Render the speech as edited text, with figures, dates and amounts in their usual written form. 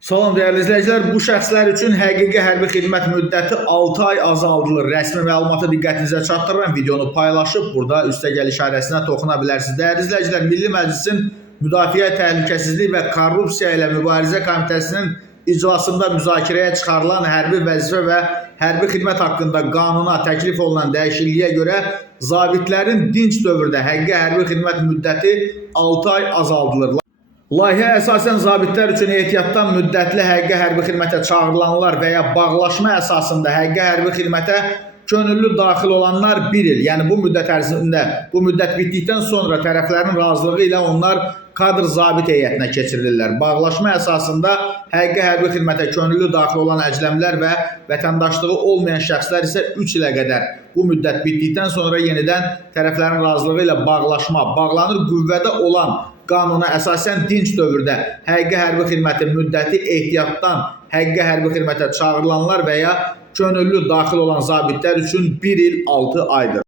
Salam dəyərli izləyicilər, bu şəxslər üçün həqiqi hərbi xidmət müddəti 6 ay azaldılır. Rəsmi məlumatı diqqətinizə çatdırıram. Videonu paylaşıb burada üstəgəl işarəsinə toxuna bilərsiniz. Dəyərli izləyicilər, Milli Məclisin Müdafiə Təhlükəsizlik və Korrupsiya ilə Mübarizə Komitəsinin iclasında müzakirəyə çıxarılan hərbi vəzifə və hərbi xidmət haqqında qanuna təklif olunan dəyişikliyə görə zabitlərin dinc dövrdə həqiqi hərbi xidmət müddəti 6 ay azaldılır. Layihə əsasən zabitlər üçün ehtiyatdan müddətli həqiqi hərbi xidmətə çağırılanlar və ya bağlaşma əsasında həqiqi hərbi xidmətə könüllü daxil olanlar 1 il, yəni bu müddət ərzində, bu müddət bitdikdən sonra tərəflərin razılığı ilə onlar kadr zabit heyətinə keçirilirlər. Bağlaşma əsasında həqiqi hərbi xidmətə könüllü daxil olan əcləmlər və vətəndaşlığı olmayan şəxslər isə 3 ilə qədər bu müddət bitdikdən sonra yenidən tərəflərin razılığı ilə bağlanır. Qüvvədə olan qanuna əsasən dinc dövrdə həqiqi hərbi xidmətin müddəti ehtiyatdan həqiqi hərbi xidmətə çağırılanlar və ya könüllü daxil olan zabitlər üçün 1 il 6 aydır.